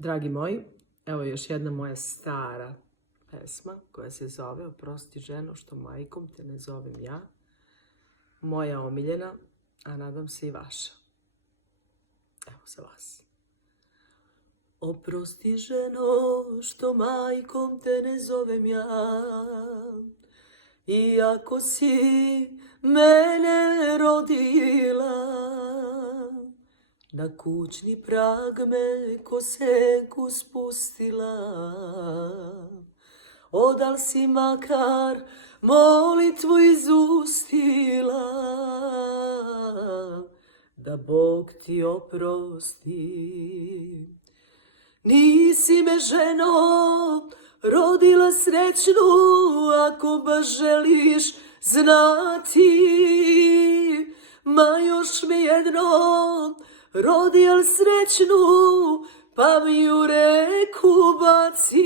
Dragi moji, evo još jedna moja stara pesma koja se zove Oprosti ženo što majkom te ne zovem ja. Moja omiljena, a nadam se i vaša. Evo za vas. Oprosti ženo što majkom te ne zovem ja, iako si mene rodila. Na kućni prag me ko senku spustila, odal si makar molitvu izustila, da Bog ti oprosti. Nisi me ženo rodila srećnu, ako baš želiš znati, ma još me jednom rodi, al srećnu, pa mi u reku baci.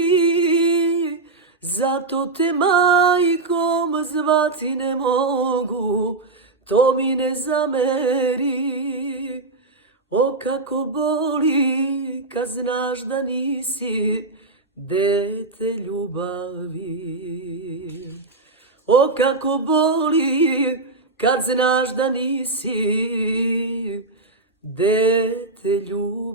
Zato te majkom zvati ne mogu, to mi ne zameri. O kako boli kad znaš da nisi dete ljubavi. O kako boli kad znaš da nisi dete ljubavi.